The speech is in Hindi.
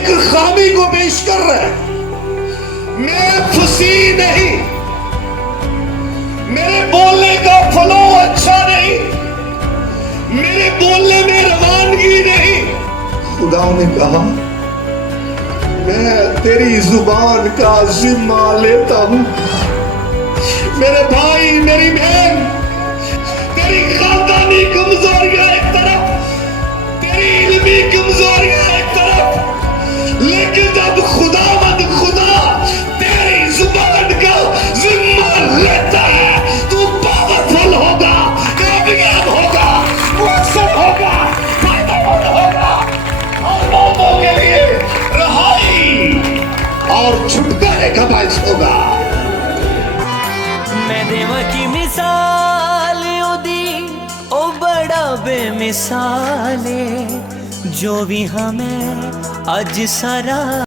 एक खामी को पेश कर रहा है। मैं फसीह नहीं, मेरे बोलने का फ्लो अच्छा नहीं, मेरे बोलने में रवानगी नहीं। खुदा ने कहा मैं तेरी जुबान का जिम्मा लेता हूं। मेरे भाई मेरी बहन, तेरी खानदानी कमजोरियां एक तरफ, तेरी इल्मी कमजोरियां एक तरफ, लेकिन जब खुदावंद खुदा तेरी जुबान का जिम्मा लेता है, तू पावरफुल होगा, कामयाब होगा, मुअस्सर होगा, फायदेमंद होगा और लोगों के लिए रहाई और छुटकारे का बायस होगा। मैं देवा की मिसाल ओदी ओ बड़ा बेमिसाल जो भी हमें अज सारा